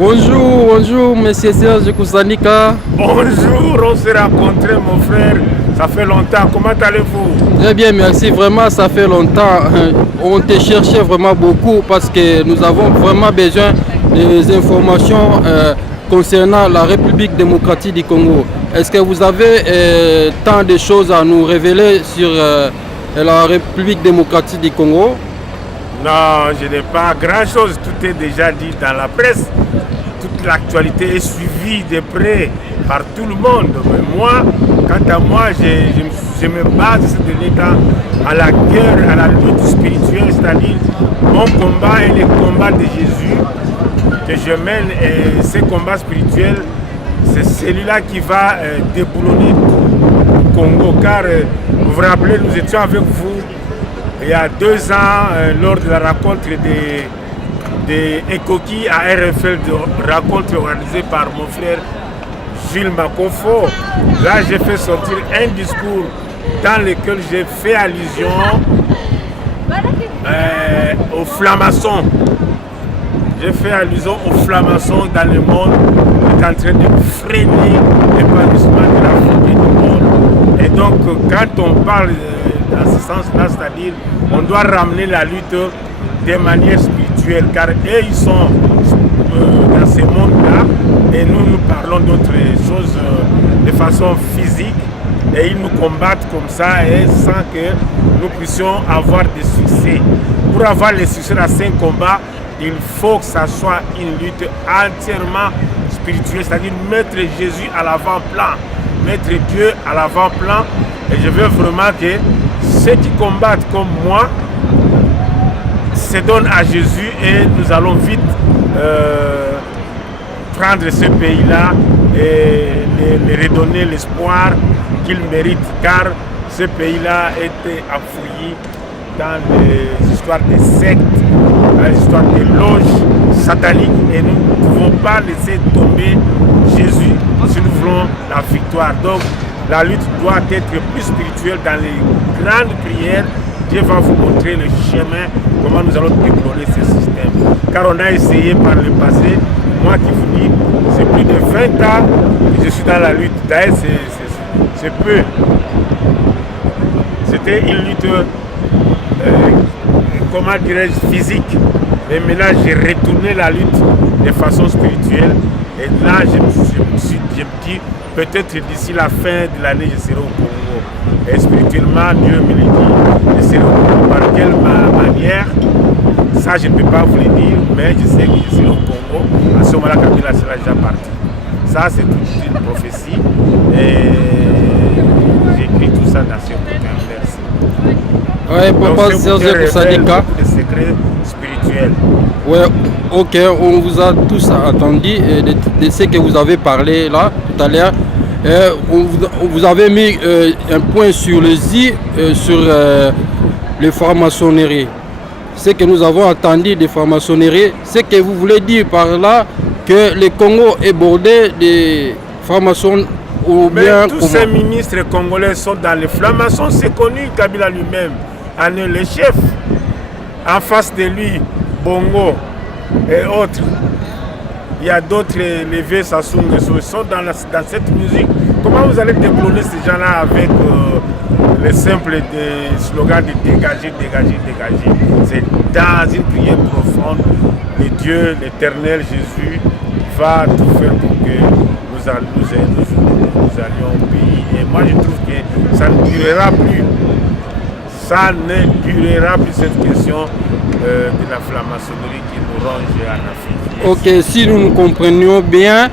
Bonjour, monsieur Serge Koussanika. Bonjour, on s'est rencontrés, mon frère. Ça fait longtemps. Comment allez-vous? Très bien, merci. Vraiment, ça fait longtemps. On te cherchait vraiment beaucoup parce que nous avons vraiment besoin des informations concernant la République démocratique du Congo. Est-ce que vous avez tant de choses à nous révéler sur la République démocratique du Congo? Non, je n'ai pas grand-chose. Tout est déjà dit dans la presse. Toute l'actualité est suivie de près par tout le monde. Mais moi, quant à moi, je me base sur l'État à la guerre, à la lutte spirituelle, c'est-à-dire mon combat et le combat de Jésus que je mène. Et ce combat spirituel, c'est celui-là qui va déboulonner le Congo. Car vous vous rappelez, nous étions avec vous il y a 2 ans lors de la rencontre des Ekoki à RFL, de rencontre organisée par mon frère Jules Makonfo. Là, j'ai fait sortir un discours dans lequel j'ai fait allusion aux francs-maçons. J'ai fait allusion aux francs-maçons dans le monde qui est en train de freiner l'épanouissement de l'Afrique et du monde. Et donc, quand on parle dans ce sens-là, c'est-à-dire on doit ramener la lutte de manière spirituelle, car eux, ils sont dans ce monde-là et nous parlons d'autres choses de façon physique et ils nous combattent comme ça et sans que nous puissions avoir des succès. Pour avoir les succès dans ce combat, il faut que ça soit une lutte entièrement spirituelle, c'est-à-dire mettre Jésus à l'avant-plan, mettre Dieu à l'avant-plan. Et je veux vraiment que ceux qui combattent comme moi se donnent à Jésus et nous allons vite prendre ce pays-là et les redonner l'espoir qu'il mérite, car ce pays-là était enfoui dans les histoires des sectes, dans les histoires des loges sataniques et nous ne pouvons pas laisser tomber Jésus si nous voulons la victoire. Donc la lutte doit être plus spirituelle dans les grandes prières. Dieu va vous montrer le chemin, comment nous allons déployer ce système. Car on a essayé par le passé, moi qui vous dis, c'est plus de 20 ans que je suis dans la lutte. D'ailleurs, c'est peu. C'était une lutte, comment dirais-je, physique. Mais maintenant, j'ai retourné la lutte de façon spirituelle. Et là, je me dis, peut-être d'ici la fin de l'année, je serai au Congo. Et spirituellement, Dieu me le dit. Je serai au Congo. Par quelle manière? Ça, je ne peux pas vous le dire, mais je sais que je serai au Congo. À ce moment-là, Kabila sera déjà parti. Ça, c'est toute une prophétie. Et j'écris tout ça dans ce bouquin. Merci. Oui, Papa Serge Koussanika. Beaucoup de secrets spirituels. Oui, ok, on vous a tous attendu de ce que vous avez parlé là tout à l'heure. Vous avez mis un point sur le Z sur les francs-maçonneries. Ce que nous avons entendu des francs-maçonneries, c'est que vous voulez dire par là que le Congo est bordé de francs-maçons ou bien... Mais tous ces ministres congolais sont dans les francs-maçons, c'est connu, Kabila lui-même en est le chef. En face de lui, Bongo et autres. Il y a d'autres, les vieux Sassou Nguesso, sont dans cette musique. Comment vous allez débloquer ces gens-là avec les simples slogans de dégager, dégager, dégager? C'est dans une prière profonde. Le Dieu, l'éternel Jésus, va tout faire pour que nous allions au pays. Et moi, je trouve que ça ne durera plus. Ça ne durera plus cette question de la franc-maçonnerie qui nous ronge en Afrique. Ok, si nous comprenions bien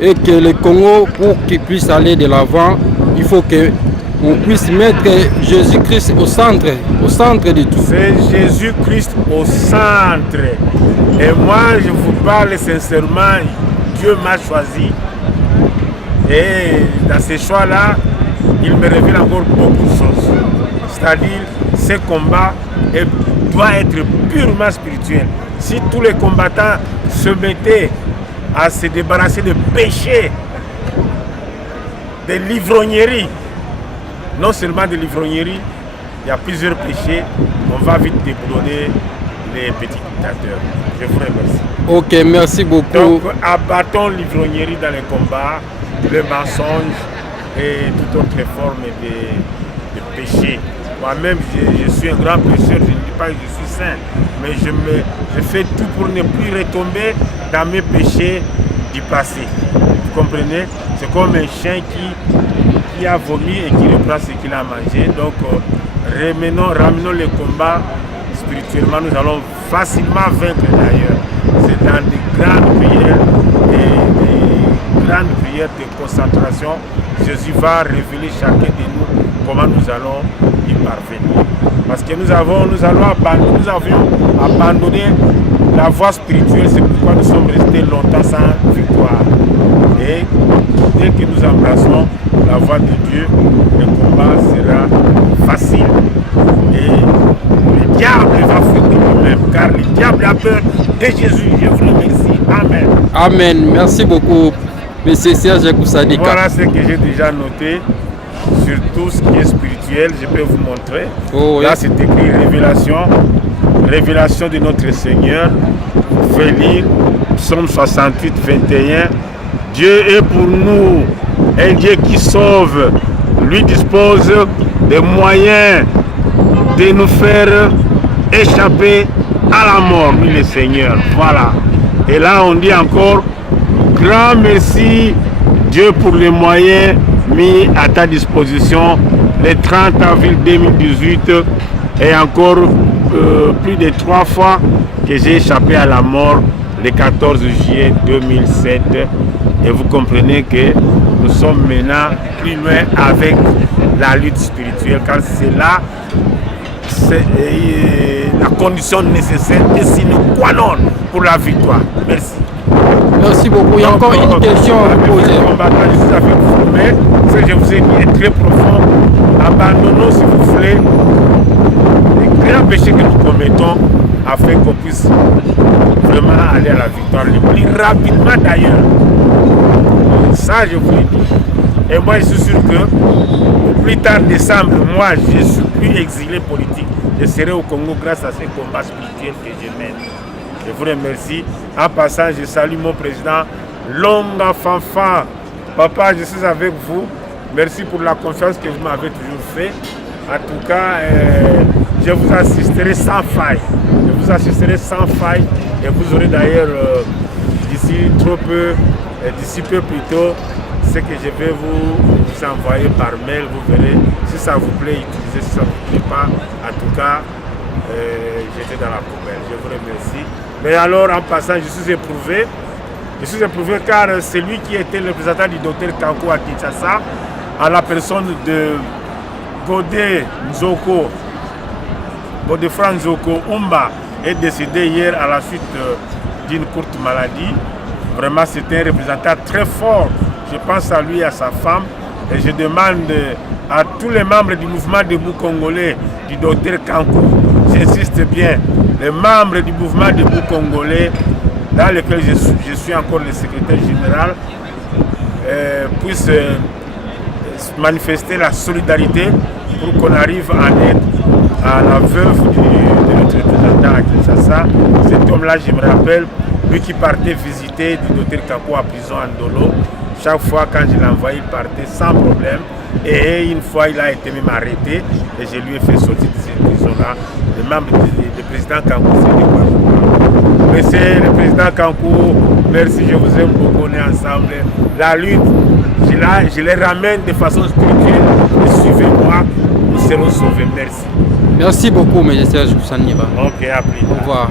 et que le Congo, pour qu'il puisse aller de l'avant, il faut qu'on puisse mettre Jésus-Christ au centre de tout. C'est Jésus-Christ au centre. Et moi, je vous parle sincèrement, Dieu m'a choisi. Et dans ces choix-là, il me révèle encore beaucoup de choses. C'est-à-dire, ce combat doit être purement spirituel. Si tous les combattants se mettaient à se débarrasser de péchés, de l'ivrognerie, non seulement de l'ivrognerie, il y a plusieurs péchés, on va vite débloquer les petits dictateurs. Je vous remercie. Ok, merci beaucoup. Donc, abattons l'ivrognerie dans les combats, le mensonge et toute autre forme de péché. Moi-même, je suis un grand pécheur, je ne dis pas que je suis saint, mais je fais tout pour ne plus retomber dans mes péchés du passé. Vous comprenez? C'est comme un chien qui a vomi et qui reprend ce qu'il a mangé. Donc, ramenons les combats spirituellement, nous allons facilement vaincre d'ailleurs. C'est dans des grandes prières et des grandes prières de concentration. Jésus va révéler chacun de nous comment nous allons y parvenir. Parce que nous avions abandonné la voie spirituelle, c'est pourquoi nous sommes restés longtemps sans victoire. Et dès que nous embrassons la voie de Dieu, le combat sera facile. Et le diable va fuir de lui-même, car le diable a peur de Jésus. Je vous remercie. Amen. Amen. Merci beaucoup, M. Serge Koussadika. Voilà ce que j'ai déjà noté sur tout ce qui est spirituel. Je peux vous montrer. Oh, oui. Là, c'est écrit révélation. Révélation de notre Seigneur. Vous pouvez lire Psaume 68, 21. Dieu est pour nous un Dieu qui sauve. Lui dispose des moyens de nous faire échapper à la mort, lui le Seigneur. Voilà. Et là, on dit encore, grand merci Dieu pour les moyens mis à ta disposition le 30 avril 2018 et encore plus de 3 fois que j'ai échappé à la mort le 14 juillet 2007. Et vous comprenez que nous sommes maintenant plus loin avec la lutte spirituelle, car c'est là la condition nécessaire et sine qua non pour la victoire. Merci. Merci beaucoup. Il y a encore une question à vous poser. Je suis avec vous, mais ce que je vous ai dit est très profond. Abandonnons, s'il vous plaît, les grands péchés que nous commettons afin qu'on puisse vraiment aller à la victoire le plus rapidement d'ailleurs. Ça, je vous le dis. Et moi, je suis sûr que au plus tard décembre, moi, je ne suis plus exilé politique. Je serai au Congo grâce à ces combats spirituels que je mène. Je vous remercie. En passant, je salue mon président Longa Fanfa. Papa, je suis avec vous. Merci pour la confiance que vous m'avez toujours fait. En tout cas, je vous assisterai sans faille. Je vous assisterai sans faille. Et vous aurez d'ailleurs d'ici peu plus tôt, ce que je vais vous envoyer par mail. Vous verrez. Si ça vous plaît, utilisez. Si ça ne vous plaît pas, en tout cas, j'étais dans la poubelle. Je vous remercie. Mais alors, en passant, je suis éprouvé. Je suis éprouvé car c'est lui qui était le représentant du docteur Kankou à Kinshasa, à la personne de Godefroid Nzoko Umba, est décédé hier à la suite d'une courte maladie. Vraiment, c'était un représentant très fort. Je pense à lui et à sa femme. Et je demande à tous les membres du mouvement debout congolais, du docteur Kankou, j'insiste bien, les membres du mouvement debout congolais, dans lequel je suis encore le secrétaire général, puissent manifester la solidarité pour qu'on arrive en aide à la veuve de notre représentant à Kinshasa. Cet homme-là, je me rappelle, lui qui partait visiter du docteur Kankou à prison à Ndolo. Chaque fois quand je l'envoyais, il partait sans problème. Et une fois, il a été même arrêté et je lui ai fait sortir de cette prison-là. Le membre du président Kankou, c'était quoi? Monsieur le président Kankou, merci, je vous aime beaucoup, on est ensemble. La lutte, je les ramène de façon spirituelle. Suivez-moi, nous serons sauvés. Merci. Merci beaucoup, M. Serge Koussadika. Ok, à plus tard. Au revoir.